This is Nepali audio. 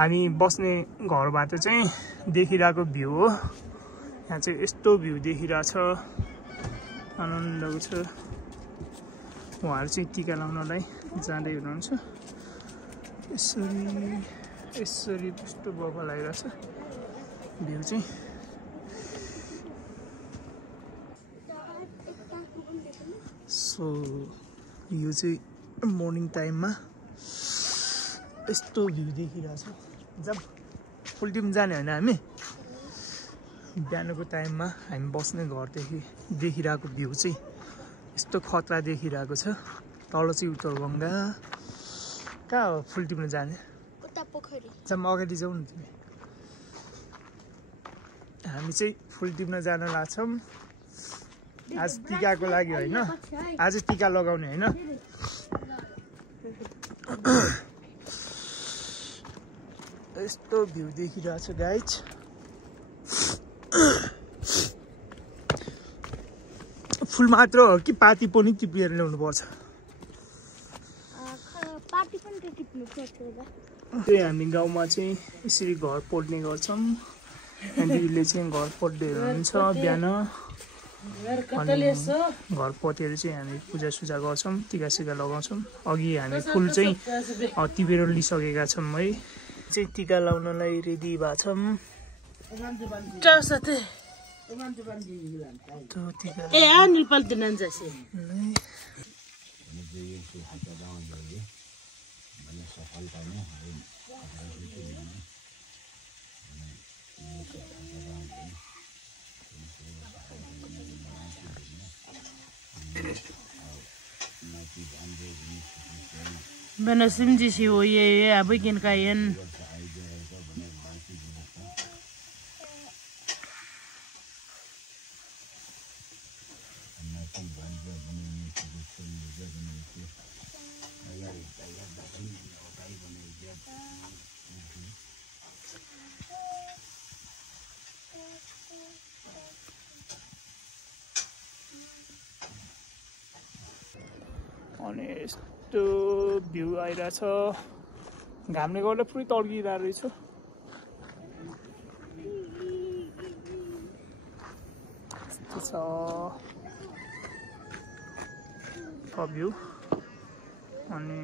हामी बस्ने घरबाट चाहिँ देखिरहेको भ्यू हो। यहाँ चाहिँ यस्तो भ्यू देखिरहेछ, आनन्दको छ। उहाँहरू चाहिँ टिका लाउनलाई जाँदै हुनुहुन्छ। यसरी यस्तो बबल आइरहेछ भ्यू चाहिँ। सो यो चाहिँ मर्निङ टाइममा यस्तो भ्यू देखिरहेछ। जब फुल टिम जाने होइन हामी, बिहानको टाइममा हामी बस्ने घरदेखि देखिरहेको भ्यू चाहिँ यस्तो खतरा देखिरहेको छ। तल चाहिँ उत्तरबङ्गा, कहाँ हो फुल टिप्न जाने? जम्मा अगाडि जाउँ न तिमी। हामी चाहिँ फुल टिप्न जान लाग्छौँ आज टिकाको लागि होइन, आज टिका लगाउने होइन। यस्तो भ्यू देखिरहेछ गाइज। फुल मात्र हो कि पाती पनि टिपेर ल्याउनु पर्छ? त्यही हामी गाउँमा चाहिँ यसरी घर पोल्ने गर्छौँ। दिदीले चाहिँ घर पोल्दै हुनुहुन्छ बिहान। अनि घर पोतेर चाहिँ हामी पूजासुजा गर्छौँ, टिकासिका लगाउँछौँ। अघि हामी फुल चाहिँ टिपेर लिइसकेका छौँ है। चाहिँ टिका लाउनलाई रेडी भएको छौँ। Benasim di si oye abikin kayen. अनि यस्तो भ्यू आइरहेछ। घामले गर्दा पुरै तड्किरहेको रहेछ। यस्तो छ भ्यू। अनि